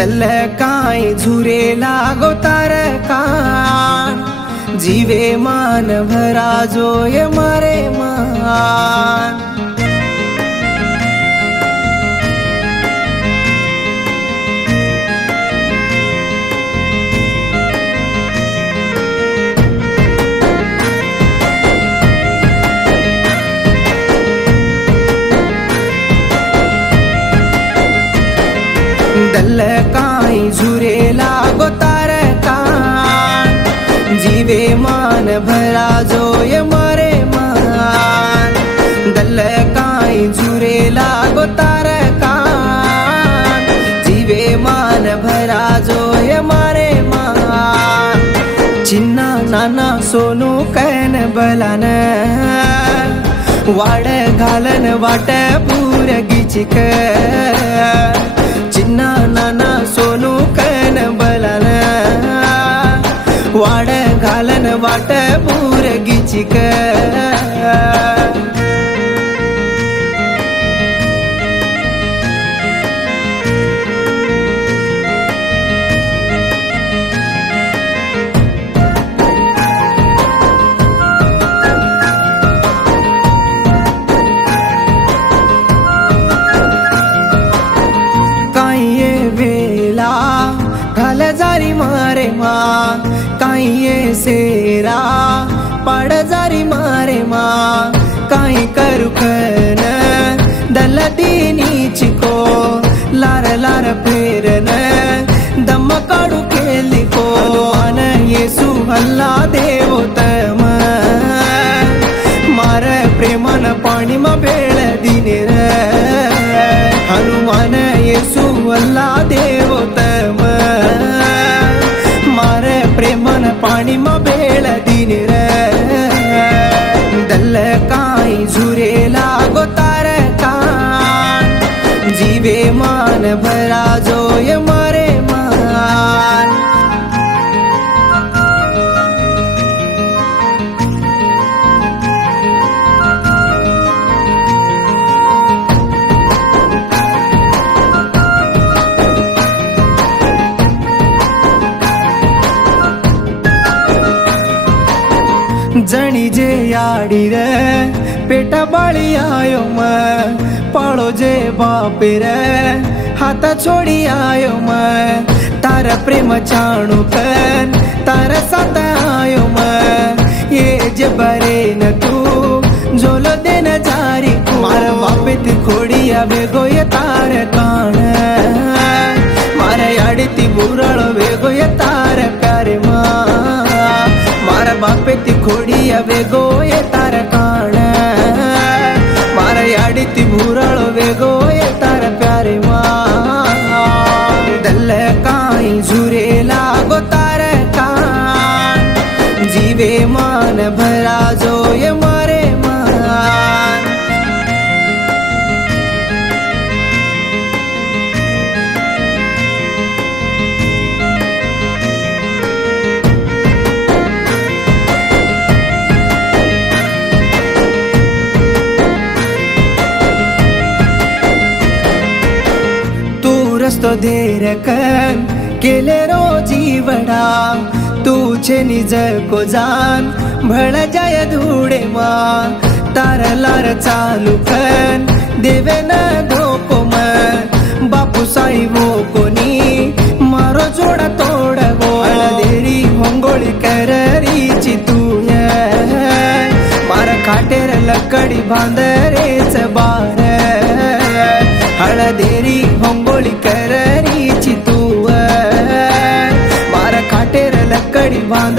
दल काय झुरे लागो तार कान जीवे मान भरा जोय मारे मान दल काय झुरे लागो तार कान जीवे मान भरा जोय मारे मान दल काय झुरे लागो तार कान जीवे मान भरा जोय मारे मान चिन्ना नाना Sonu can Balan ward घालन watt पूरगीचिक Chinna Nana Sonu can Balan वाड घालन वाट पूरगीचिक घाल जारी मारे माँ काई सेरा पड़ जारी मारे माँ काई करुखन दल दीनीच को लार लार फेरन दम काडू केली को मान येसु हल्ला देवोतम मार प्रेमन पाणी मा बेळ दिनेर हनुमान येसु हल्ला देवोतम मारे प्रेमन पाणी मा बेळ दिनेर दल काय झुरे लागो तार कान जीवे मान भरा जोय मारे मान जणी जे याडी रे पेटा बाळी आयो म पाळो जे बापे रे हात छोडी आयो म तार प्रेम चाणू कन तार साथ आयो म ये जे बरे न तू झोल देन जारी मार बापे ती खोडी आवे गोय तार काण मार याडी ती बुरळ वेगोय तार प्यारे मा मार बापे ती खोडी आवे गोय तार काण मार याडी ती भुरळ वेगोय तार प्यारे मा दल काय झुरे लागो तार कान जीवे मान भरा जोय मारे मान तो धेर कन केले रोजी वडा तुझे निज को जान भळ जाय धुडे मा तार लार चालू कन देवे न धोको म बापू साई वो कोनी मारो जोडा तोड गो देरी होंगोळी कररीची तूय मार काटेर लकडी बांधरेच बार हळदेरी होंगोळी कररीची तू मार काटेर लकडी बांध